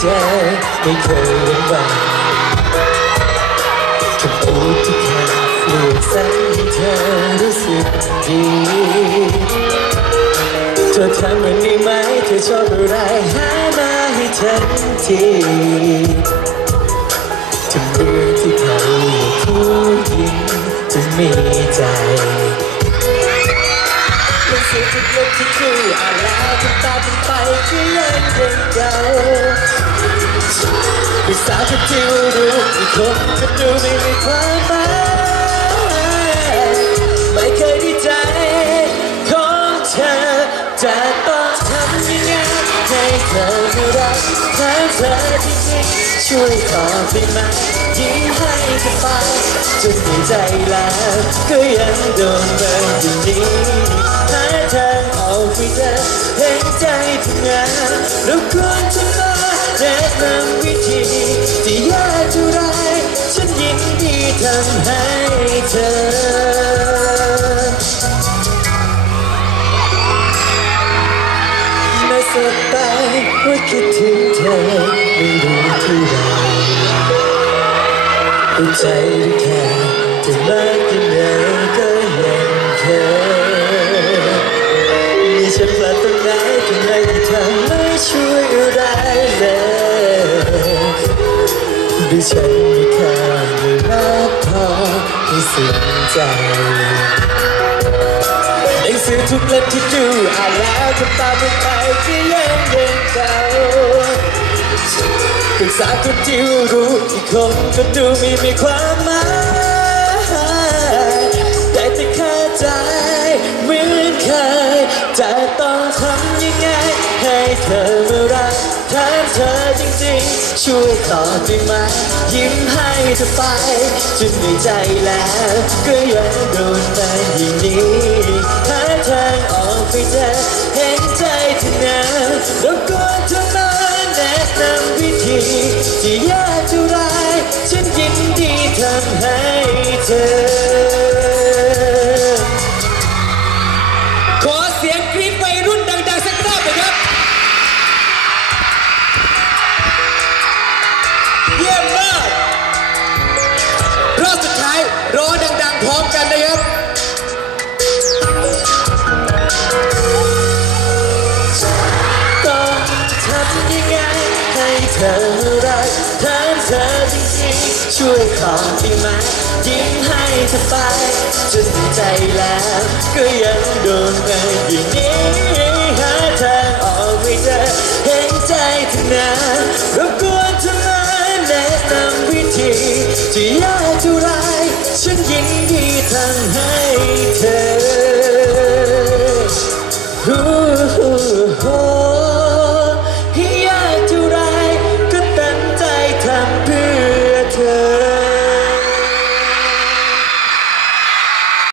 ไม่เคยเว้นวันคำพูดที่แค่ปลูกฝังให้เธอรู้สึกดีเธอทำมันได้ไหมเธอชอบอะไรหามาให้ฉันทีทำเรื่อที่เขาผู้หญิงจะมีใจ ยจุดลงที่คืออาล้วจนตาเป็นไปก็ยังเป็นเก่าอุตส่าห์จะที่รู้อีกคนก็ดูไม่มีความหมายไม่เคยดีใจของเธอจะต้องทำยังไงให้เธอไม่รักแท้เธอจริงๆช่วยตอบได้ไหมยิ้มให้กันไปจนในใจแล้วก็ยังโดนเบิร์อยู่นี้ ใจทำงานแล้วควรจะมาแนะนำวิธีที่ยากเท่าไรฉันยินดีทำให้เธอแม้สบตาว่าคิดถึงเธอไม่รู้เท่าไรหัวใจที่แค่ หรือฉันมีค่าไม่มากพอที่สิ้นใจหนังสือทุกเล่มที่ดูอ่านแล้วคำตอบไม่ไปก็ยังยังเก่าปรึกษาคนที่รู้อีกคนก็ดูไม่มีความหมายได้แต่เข้าใจเหมือนเคยจะต้องทำยังไงให้เธอ ช่วยต่อได้ไหมยิ้มให้เธอไปจนในใจแล้ว ก็ยังโดนมาอย่างนี้หาทางออกไปเจอเห็นใจเธอนะแล้วก็เธอมาแนะนำวิธีที่ยาก ร้องดังๆ พร้อมกันนะครับต้องทำยังไงให้เธอรักถามเธอจริงๆช่วยตอบได้ไหมยิ้มให้เธอไปจนใจแล้ว ก็ยังโดนมาอย่างนี้หาทางออกไม่เจอเห็นใจเธอนะรบกวนเธอมาแนะนำวิธีที่ยากเท่าไร ฉันยินดีทำให้เธอ